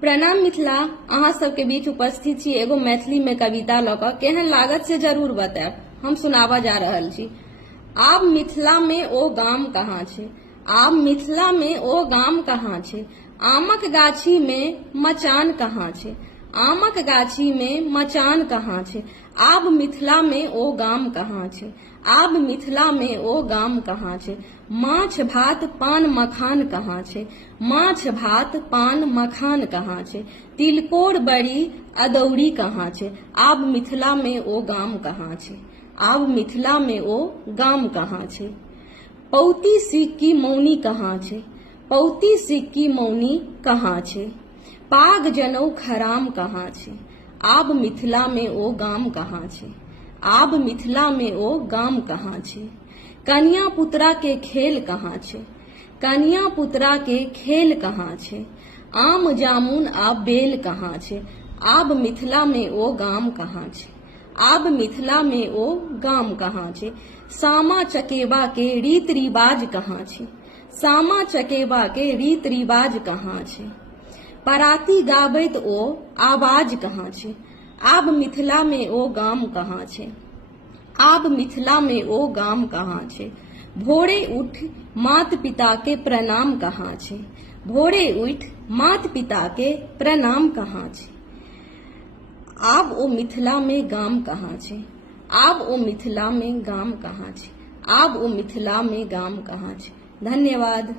प्रणाम मिथिला, अहाँ सबके बीच उपस्थित छी एगो मैथिली में कविता लऽ कऽ। केहन लागत से जरूर बतायब, हम सुनावा जा रहल छी। आब मिथिला में ओ गाम कहाँ छै, आब मिथिला में ओ गाम कहाँ छै, आमक गाछी में मचान कहाँ छै, आमक गाछी में मचान कहाँ छै, आब मिथिला में ओ गाम कहाँ छै, आब मिथिला में ओ गाम कहाँ छै। माछ भात पान मखान कहाँ छै, माछ भात पान मखान कहाँ छै, तिलकोर बड़ी अदौरी कहाँ छै, आब मिथिला में ओ गाम कहाँ छै, आब मिथिला में ओ गाम कहाँ छै। पौती सिक्की मौनी कहाँ छै, पौती सिक्की मौनी कहाँ छै, पाग जनऊ खराम कहाँ छै, आब मिथिला में ओ गाम कहाँ छै, आब मिथिला में ओ गाम कहाँ छै। कन्या पुतरा के खेल कहाँ छै, कन्या पुतरा के खेल कहाँ छै, आम जामुन आ बेल कहाँ छै, आब मिथिला में ओ गाम कहाँ छै, आब मिथिला में ओ गाम कहाँ छै। सामा चकेबा के रीत रिवाज कहाँ छै, सामा चकेबा के रीत रिवाज कहाँ छै, पराती गाबैत ओ आवाज कहाँ छै, आब मिथिला में ओ गाम कहाँ छै, आब मिथिला में ओ गाम कहाँ छै। भोरे उठ मात पिता के प्रणाम कहाँ छै, भोरे उठ मात पिता के प्रणाम कहाँ छै, आब ओ मिथिला में गाम कहाँ छै, आब ओ मिथिला में गाम कहाँ छै, आब ओ मिथिला में गाम कहाँ छै। धन्यवाद।